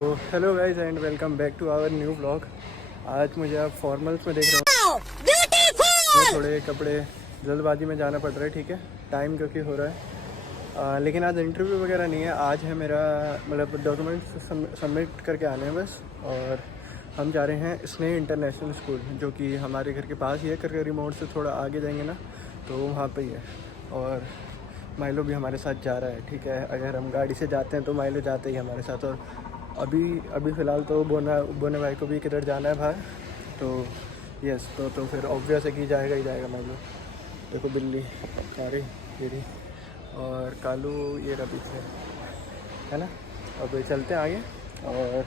तो hello guys and welcome back to our new blog. आज मुझे आप फॉर्मल्स में देख रहे हो। मुझे थोड़े कपड़े जल्दबाजी में जाना पड़ रहा है, ठीक है, टाइम क्योंकि हो रहा है। लेकिन आज इंटरव्यू वगैरह नहीं है। आज है मेरा मतलब डॉक्यूमेंट्स सबमिट करके आने हैं बस। और हम जा रहे हैं स्नेह इंटरनेशनल स्कूल, जो कि हमारे घर के पास ही है। करके रिमोट से थोड़ा आगे जाएंगे ना तो वहाँ पे ही है। और माइलो भी हमारे साथ जा रहा है, ठीक है। अगर हम गाड़ी से जाते हैं तो माइलो जाते ही हमारे साथ। और अभी फ़िलहाल तो बोने भाई को भी किधर जाना है बाहर, तो यस तो फिर ऑब्वियस है कि जाएगा ही जाएगा माइलो। देखो बिल्ली सारी गिरी और कालू ये रहा पीछे, है ना। अब चलते हैं आगे। और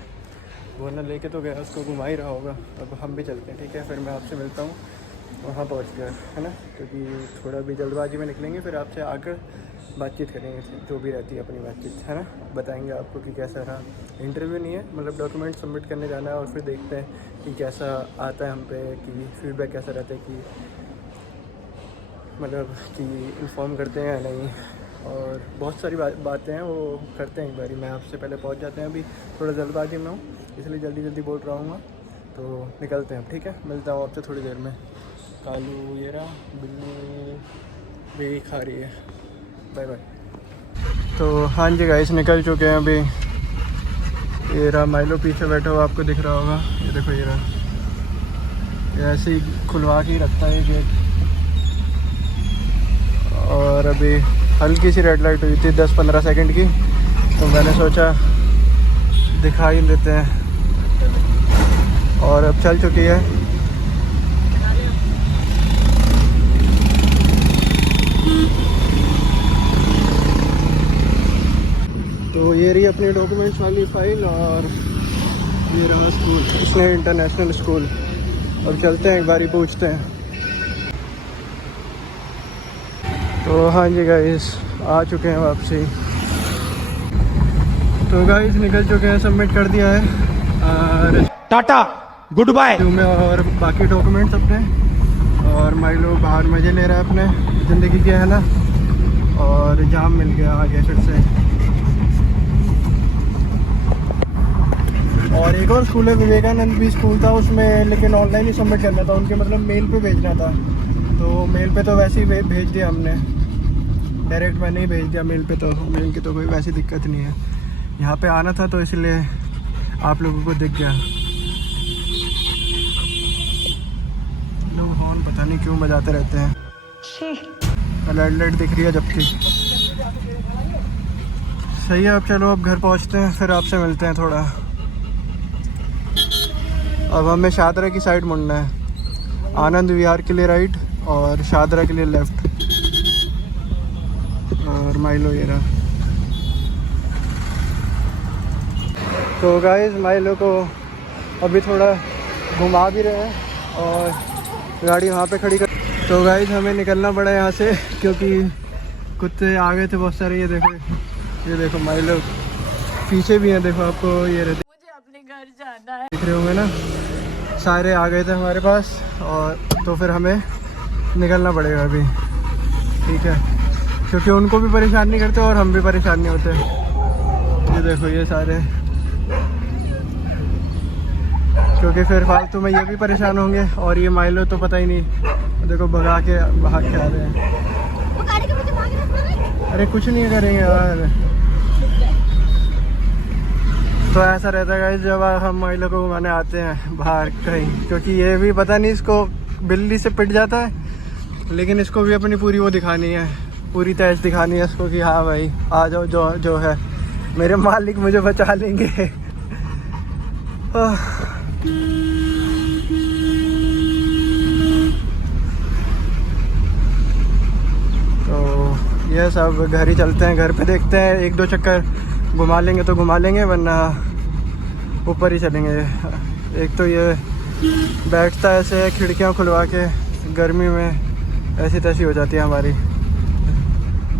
बोना लेके तो गया, उसको घुमा ही रहा होगा। अब हम भी चलते हैं, ठीक है। फिर मैं आपसे मिलता हूँ वहाँ पहुँच गया, है ना, क्योंकि थोड़ा भी जल्दबाजी में निकलेंगे। फिर आपसे आकर बातचीत करेंगे, जो भी रहती है अपनी बातचीत, है ना। बताएंगे आपको कि कैसा रहा। इंटरव्यू नहीं है, मतलब डॉक्यूमेंट सबमिट करने जाना है। और फिर देखते हैं कि कैसा आता है हम पे, कि फीडबैक कैसा रहता है, कि मतलब कि इन्फॉर्म करते हैं या नहीं। और बहुत सारी बातें हैं, वो करते हैं एक बारी। मैं आपसे पहले पहुंच जाते हैं। अभी थोड़ा जल्दबाजी में हूँ, इसलिए जल्दी बोल रहा हूँ। तो निकलते हैं, ठीक है। मिलता हूँ आपसे थोड़ी देर में। कालू ये रहा, बिल्ली भी खा रही है। Bye bye. तो हाँ जी गाइस, निकल चुके हैं अभी। ये रहा माइलो पीछे बैठा हुआ, आपको दिख रहा होगा। ये देखो ये रहा, ये ऐसे ही खुलवा के ही रखता है गेट। और अभी हल्की सी रेड लाइट हुई थी 10-15 सेकंड की, तो मैंने सोचा दिखा ही देते हैं। और अब चल चुकी है। तो ये रही अपनी डॉक्यूमेंट्स वाली फाइल, और ये रहा स्कूल, स्नेह इंटरनेशनल स्कूल। अब चलते हैं, एक बारी पूछते हैं। तो हाँ जी गाइस, आ चुके हैं वापसी। तो गाइस निकल चुके हैं, सबमिट कर दिया है। और टाटा गुड बाय। में और बाकी डॉक्यूमेंट्स अपने। और माइलो बाहर मज़े ले रहा है अपने ज़िंदगी के, है ना। और जाम मिल गया आगे फिर से। और एक और स्कूल है, विवेकानंद भी स्कूल था उसमें, लेकिन ऑनलाइन ही सबमिट करना था उनके, मतलब मेल पे भेजना था। तो मेल पे तो वैसे ही भेज दिया हमने, डायरेक्ट मैंने ही भेज दिया मेल पे। तो मेल की तो कोई वैसी दिक्कत नहीं है। यहाँ पे आना था तो इसलिए आप लोगों को दिख गया। लोग हॉर्न पता नहीं क्यों बजाते रहते हैं। रेड लाइट दिख रही है जबकि। सही है, अब चलो अब घर पहुँचते हैं, फिर आपसे मिलते हैं थोड़ा। अब हमें शादरा की साइड मुड़ना है। आनंद विहार के लिए राइट और शादरा के लिए लेफ़्ट। और माइलो ये रहा। तो गाइस माइलो को अभी थोड़ा घुमा भी रहे हैं और गाड़ी वहाँ पे खड़ी कर। तो गाइस हमें निकलना पड़ा यहाँ से, क्योंकि कुत्ते आ गए थे बहुत सारे। ये देखो माइलो पीछे भी हैं, देखो आपको ये रहते, मुझे अपने घर जाना है। दिख रहे होंगे ना, सारे आ गए थे हमारे पास। और तो फिर हमें निकलना पड़ेगा अभी, ठीक है, क्योंकि उनको भी परेशान नहीं करते और हम भी परेशान नहीं होते। ये देखो ये सारे, क्योंकि फिर फालतू में ये भी परेशान होंगे। और ये माइलो तो पता ही नहीं, देखो भाग के आ रहे हैं। अरे कुछ नहीं करेंगे यार। तो ऐसा रहता है गाइस जब हम माइलो को घुमाने आते हैं बाहर कहीं, क्योंकि ये भी पता नहीं इसको बिल्ली से पिट जाता है, लेकिन इसको भी अपनी पूरी वो दिखानी है, पूरी तैश दिखानी है इसको कि हाँ भाई आ जाओ, जो है मेरे मालिक मुझे बचा लेंगे। तो ये सब घर ही चलते हैं, घर पे देखते हैं, 1-2 चक्कर घुमा लेंगे तो घुमा लेंगे, वरना ऊपर ही चलेंगे। एक तो ये बैठता ऐसे खिड़कियाँ खुलवा के, गर्मी में ऐसी तैसी हो जाती है हमारी।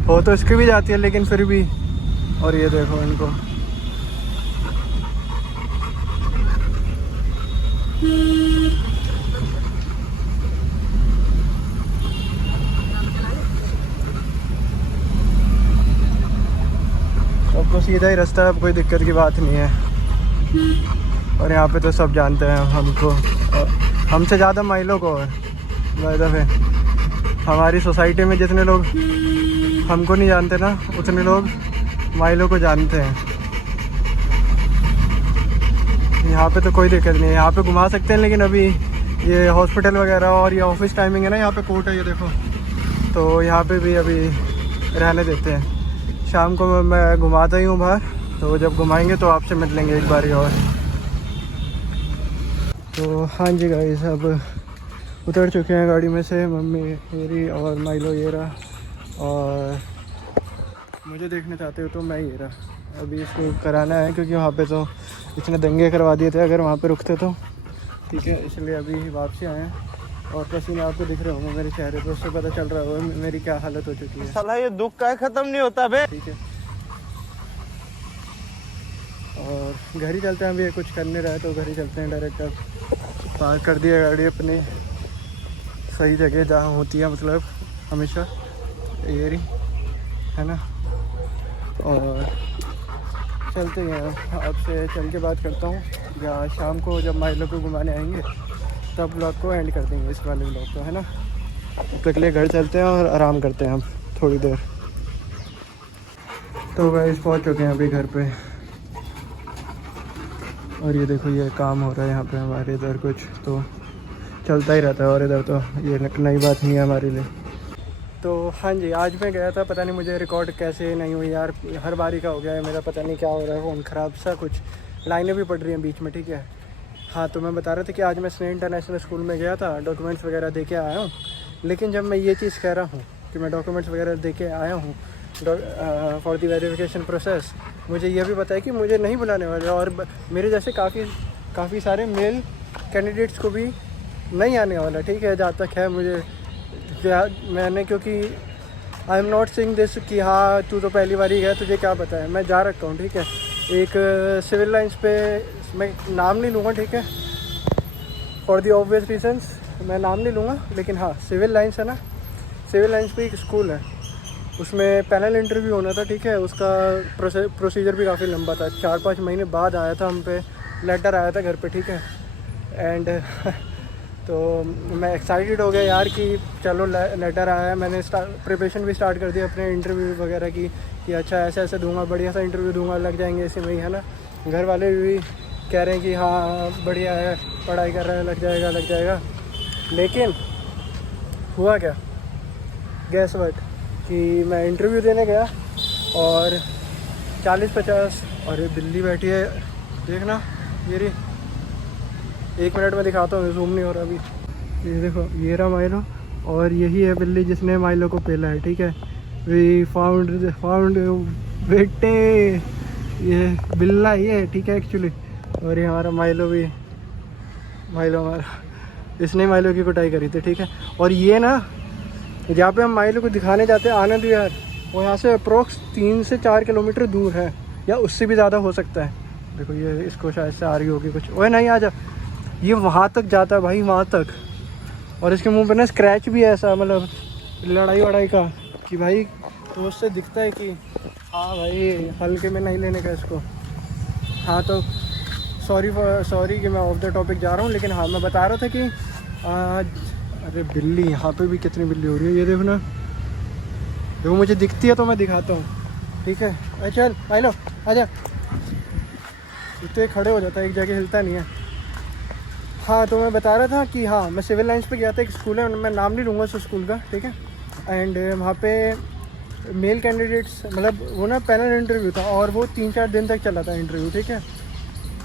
हो तो इसकी भी जाती है लेकिन फिर भी। और ये देखो इनको, सबको सीधा ही रास्ता है, अब कोई दिक्कत की बात नहीं है। और यहाँ पे तो सब जानते हैं हमको, हमसे ज़्यादा माइलो को। और बाय द वे हमारी सोसाइटी में जितने लोग हमको नहीं जानते ना, उतने लोग माइलो को जानते हैं। यहाँ पे तो कोई दिक्कत नहीं है, यहाँ पे घुमा सकते हैं, लेकिन अभी ये हॉस्पिटल वगैरह और ये ऑफिस टाइमिंग है ना, यहाँ पे कोर्ट है ये देखो, तो यहाँ पे भी अभी रहने देते हैं। शाम को मैं घुमाता ही हूँ बाहर, तो जब घुमाएंगे तो आपसे मिल लेंगे एक बार और। तो हाँ जी गाइस, अब उतर चुके हैं गाड़ी में से, मम्मी मेरी और माइलो ये रहा। और मुझे देखना चाहते हो तो मैं ये रहा। अभी इसको कराना है क्योंकि वहाँ पे तो इतने दंगे करवा दिए थे अगर वहाँ पे रुकते तो, ठीक है, इसलिए अभी वापसी आए हैं। और पसीने आपको दिख रहे होंगे मेरे चेहरे पे, उससे पता चल रहा होगा मेरी क्या हालत हो चुकी है। साला ये दुख का खत्म नहीं होता बे। ठीक है, और घर ही चलते हैं, अभी कुछ करने रहे तो घर ही चलते हैं डायरेक्ट। अब पार्क कर दिया गाड़ी अपनी सही जगह जहाँ होती है, मतलब हमेशा ये रही है ना। और चलते हैं, आपसे चल के बात करता हूँ, या शाम को जब माइलो को घुमाने आएंगे तब ब्लॉग को एंड कर देंगे, इस वाले ब्लॉग को, है ना। तब तक लिए घर चलते हैं और आराम करते हैं हम थोड़ी देर। तो गाइस पहुँच चुके हैं अभी घर पे, और ये देखो ये काम हो रहा है यहाँ पे हमारे इधर, कुछ तो चलता ही रहता है, और इधर तो ये नई बात नहीं है हमारे लिए। तो हाँ जी, आज मैं गया था, पता नहीं मुझे रिकॉर्ड कैसे नहीं हुई यार, हर बारी का हो गया है मेरा, पता नहीं क्या हो रहा है, फ़ोन ख़राब सा, कुछ लाइनें भी पड़ रही हैं बीच में, ठीक है। हाँ, तो मैं बता रहा था कि आज मैं स्नेह इंटरनेशनल स्कूल में गया था, डॉक्यूमेंट्स वगैरह दे के आया हूँ। लेकिन जब मैं ये चीज़ कह रहा हूँ कि मैं डॉक्यूमेंट्स वगैरह दे के आया हूँ फॉर द वेरिफिकेशन प्रोसेस, मुझे यह भी पता है कि मुझे नहीं बुलाने वाले, और मेरे जैसे काफ़ी सारे मेल कैंडिडेट्स को भी नहीं आने वाला, ठीक है। जहाँ तक है मुझे मैंने, क्योंकि I am not saying this कि हाँ तू तो पहली बार ही गया, तुझे क्या पता है, मैं जा रखा हूँ, ठीक है। एक सिविल लाइंस पे मैं नाम नहीं लूँगा, ठीक है, फॉर दी ऑब्वियस रीजंस मैं नाम नहीं लूँगा, लेकिन हाँ सिविल लाइंस है ना, सिविल लाइंस पे एक स्कूल है, उसमें पैनल इंटरव्यू होना था, ठीक है। उसका प्रोसीजर भी काफ़ी लंबा था, 4-5 महीने बाद आया था, हम पे लेटर आया था घर पे, ठीक है। एंड तो मैं एक्साइटेड हो गया यार कि चलो लेटर आया है, मैंने प्रिपरेशन भी स्टार्ट कर दी अपने इंटरव्यू वगैरह की, कि अच्छा ऐसे ऐसे दूंगा, बढ़िया सा इंटरव्यू दूंगा, लग जाएंगे इसी में ही, है ना। घर वाले भी कह रहे हैं कि हाँ बढ़िया है, पढ़ाई कर रहा है, लग जाएगा। लेकिन हुआ क्या, गैस व्हाट, कि मैं इंटरव्यू देने गया और 40-50, और ये बिल्ली बैठी है देखना, ये रही, 1 मिनट में दिखाता हूँ, जूम नहीं हो रहा अभी, ये देखो ये रहा माइलो, और यही है बिल्ली जिसने माइलो को पेला है, ठीक है। वी फाउंड बेटे, ये बिल्ला ही है, ठीक है एक्चुअली। और ये हमारा माइलो हमारा, इसने माइलो की कुटाई करी थी, ठीक है। और ये ना जहाँ पे हम माइलो को दिखाने जाते हैं आनंद विहार, वो यहाँ से अप्रोक्स 3 से 4 किलोमीटर दूर है, या उससे भी ज़्यादा हो सकता है। देखो ये इसको शायद से आ रही होगी कुछ, ओए नहीं आ जा, ये वहाँ तक जाता है भाई, वहाँ तक। और इसके मुंह पे ना स्क्रैच भी है ऐसा, मतलब लड़ाई का, कि भाई तो उससे दिखता है कि हाँ भाई हल्के में नहीं लेने का इसको। हाँ तो सॉरी कि मैं ऑफ द टॉपिक जा रहा हूँ, लेकिन हाँ मैं बता रहा था कि अरे बिल्ली, यहाँ पे भी कितनी बिल्ली हो रही है, ये देखो ना, देखो मुझे दिखती है तो मैं दिखाता हूँ, ठीक है। अरे चल माइलो आजा, इतने खड़े हो जाता है एक जगह, हिलता नहीं है। हाँ तो मैं बता रहा था कि हाँ मैं सिविल लाइंस पे गया था, एक स्कूल है, मैं नाम नहीं लूँगा उस स्कूल का, ठीक है। एंड वहाँ पे मेल कैंडिडेट्स, मतलब वो ना पैनल इंटरव्यू था, और वो 3-4 दिन तक चला था इंटरव्यू, ठीक है।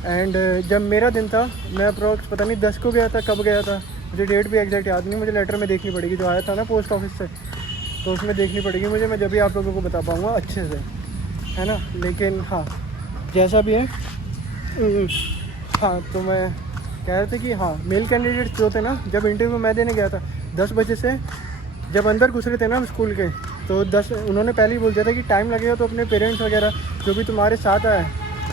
एंड जब मेरा दिन था, मैं अप्रोक्स पता नहीं 10 को गया था, कब गया था मुझे डेट भी एग्जैक्ट याद नहीं, मुझे लेटर में देखनी पड़ेगी जो आया था ना पोस्ट ऑफिस से, तो उसमें देखनी पड़ेगी मुझे, मैं जब भी आप लोगों को बता पाऊँगा अच्छे से, है ना। लेकिन हाँ जैसा भी है, हाँ तो मैं कह रहे थे कि हाँ मेल कैंडिडेट्स जो थे ना, जब इंटरव्यू मैं देने गया था 10 बजे से, जब अंदर घुस रहे थे ना हम स्कूल के, तो 10 उन्होंने पहले ही बोल दिया था कि टाइम लगेगा तो अपने पेरेंट्स वगैरह जो भी तुम्हारे साथ आए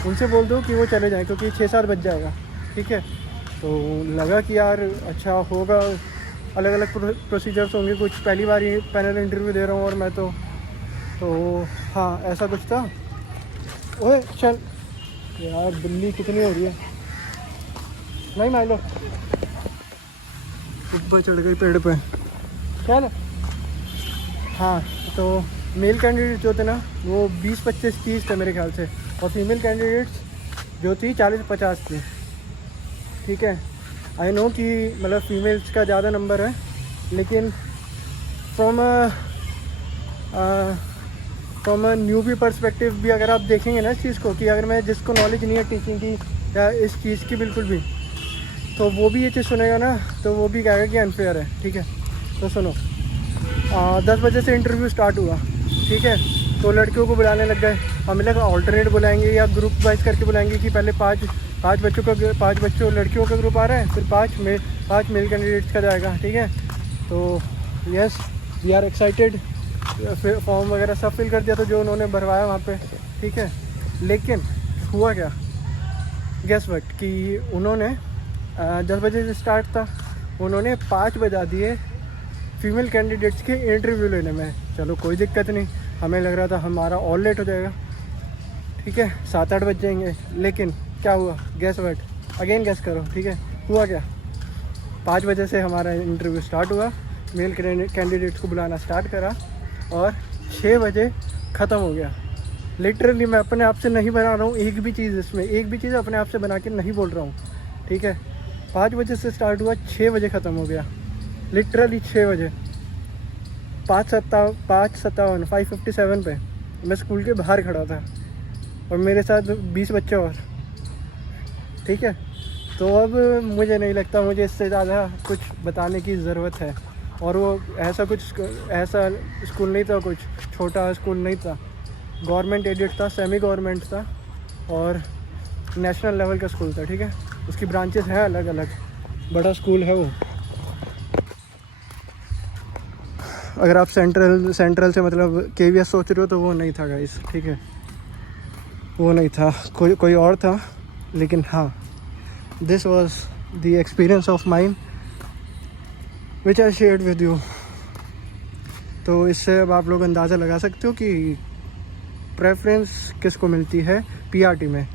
उनसे बोल दो कि वो चले जाएँ, क्योंकि 6-7 बज जाएगा, ठीक है। तो लगा कि यार अच्छा होगा, अलग अलग प्रोसीजर्स होंगे, कुछ पहली बार ही पैनल इंटरव्यू दे रहा हूँ और मैं तो हाँ ऐसा कुछ था। ओए चल यार बिल्ली कितनी हो रही है। नहीं माइलो ऊपर चढ़ गई पेड़ पे। चल हाँ, तो मेल कैंडिडेट जो थे ना वो 20, 25, 30 थे मेरे ख्याल से, और फीमेल कैंडिडेट्स जो थी 40, 50 थी। ठीक है, आई नो कि मतलब फीमेल्स का ज़्यादा नंबर है, लेकिन फ्रॉम अ न्यूबी पर्सपेक्टिव भी अगर आप देखेंगे ना इस चीज़ को, कि अगर मैं जिसको नॉलेज नहीं है टीचिंग की या इस चीज़ की बिल्कुल भी, तो वो भी ये चीज़ सुनेगा ना तो वो भी कहेगा कि अनफेयर है। ठीक है, तो सुनो, 10 बजे से इंटरव्यू स्टार्ट हुआ। ठीक है, तो लड़कियों को बुलाने लग गए। हमें लगा ऑल्टरनेट बुलाएंगे या ग्रुप वाइज करके बुलाएंगे कि पहले पाँच बच्चों लड़कियों का ग्रुप आ रहा है, फिर पाँच मेल कैंडिडेट्स का जाएगा। ठीक है, तो yes we are excited. Form वगैरह सब फिल कर दिया तो जो उन्होंने भरवाया वहाँ पे। ठीक है, लेकिन हुआ क्या, गेस व्हाट, कि उन्होंने 10 बजे से स्टार्ट था, उन्होंने 5 बजा दिए फीमेल कैंडिडेट्स के इंटरव्यू लेने में। चलो कोई दिक्कत नहीं, हमें लग रहा था हमारा और लेट हो जाएगा। ठीक है, 7-8 बज जाएंगे, लेकिन क्या हुआ, गेस व्हाट, अगेन गेस करो। ठीक है, हुआ क्या, 5 बजे से हमारा इंटरव्यू स्टार्ट हुआ, मेल कैंडिडेट्स को बुलाना स्टार्ट करा और 6 बजे ख़त्म हो गया। लिटरली मैं अपने आप से नहीं बना रहा हूँ एक भी चीज़, इसमें एक भी चीज़ अपने आप से बना के नहीं बोल रहा हूँ। ठीक है, 5 बजे से स्टार्ट हुआ, 6 बजे ख़त्म हो गया, लिटरली 6 बजे। 5:57 पे मैं स्कूल के बाहर खड़ा था और मेरे साथ 20 बच्चे और। ठीक है, तो अब मुझे नहीं लगता मुझे इससे ज़्यादा कुछ बताने की ज़रूरत है। और वो ऐसा स्कूल नहीं था, कुछ छोटा स्कूल नहीं था, गवर्नमेंट एडेड था, सेमी गवर्नमेंट था और नेशनल लेवल का स्कूल था। ठीक है, उसकी ब्रांचेस हैं अलग अलग, बड़ा स्कूल है वो। अगर आप सेंट्रल से मतलब KVS सोच रहे हो तो वो नहीं था गाइस। ठीक है, वो नहीं था, कोई और था। लेकिन हाँ, this was the experience of mine which I shared with you. तो इससे अब आप लोग अंदाज़ा लगा सकते हो कि प्रेफरेंस किसको मिलती है PRT में।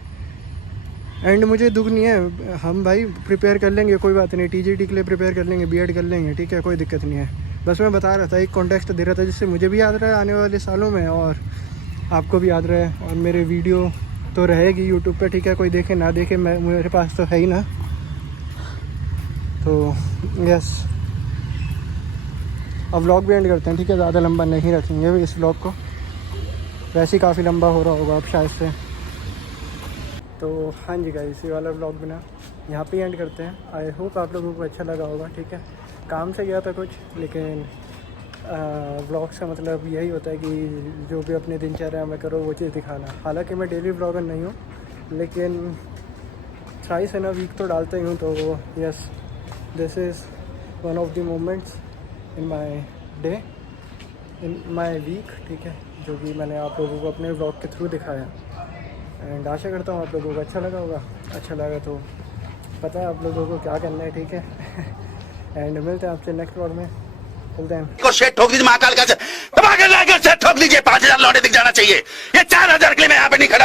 एंड मुझे दुख नहीं है, हम भाई प्रिपेयर कर लेंगे, कोई बात नहीं, TGT के लिए प्रिपेयर कर लेंगे, B.Ed कर लेंगे। ठीक है, कोई दिक्कत नहीं है। बस मैं बता रहा था, एक कॉन्टेक्स्ट दे रहा था जिससे मुझे भी याद रहे आने वाले सालों में और आपको भी याद रहे, और मेरे वीडियो तो रहेगी यूट्यूब पे। ठीक है, कोई देखे ना देखे, मैं मेरे पास तो है ही ना। तो यस, अब व्लॉग भी एंड करते हैं। ठीक है, ज़्यादा लंबा नहीं रखेंगे इस व्लॉग को, वैसे ही काफ़ी लंबा हो रहा होगा अब शायद से। तो हाँ जी गाइस, ये वाला व्लॉग भी ना यहाँ पे एंड करते हैं। आई होप आप लोगों को अच्छा लगा होगा। ठीक है, काम से गया था कुछ, लेकिन व्लॉग्स का मतलब यही होता है कि जो भी अपनी दिनचर्या में करो वो चीज़ दिखाना। हालांकि मैं डेली व्लॉगर नहीं हूँ, लेकिन थ्राइस इन अ वीक तो डालता ही हूँ। तो yes, this is one of the moments in my day, in my week. ठीक है, जो कि मैंने आप लोगों को अपने व्लॉग के थ्रू दिखाया। एंड आशा करता हूँ आप लोगों को अच्छा लगा होगा। अच्छा लगा तो पता है आप लोगों को क्या करना है। ठीक है, एंड मिलते हैं आपसे नेक्स्ट व्लॉग में। मिलते हैं। को शेट ठोक दीजिए, महाकाल का दबा कर लाकर शेट ठोक दीजिए। 5000 लौटे दिख जाना चाहिए। ये 4000 के लिए मैं यहाँ पे नहीं खड़ा हूँ।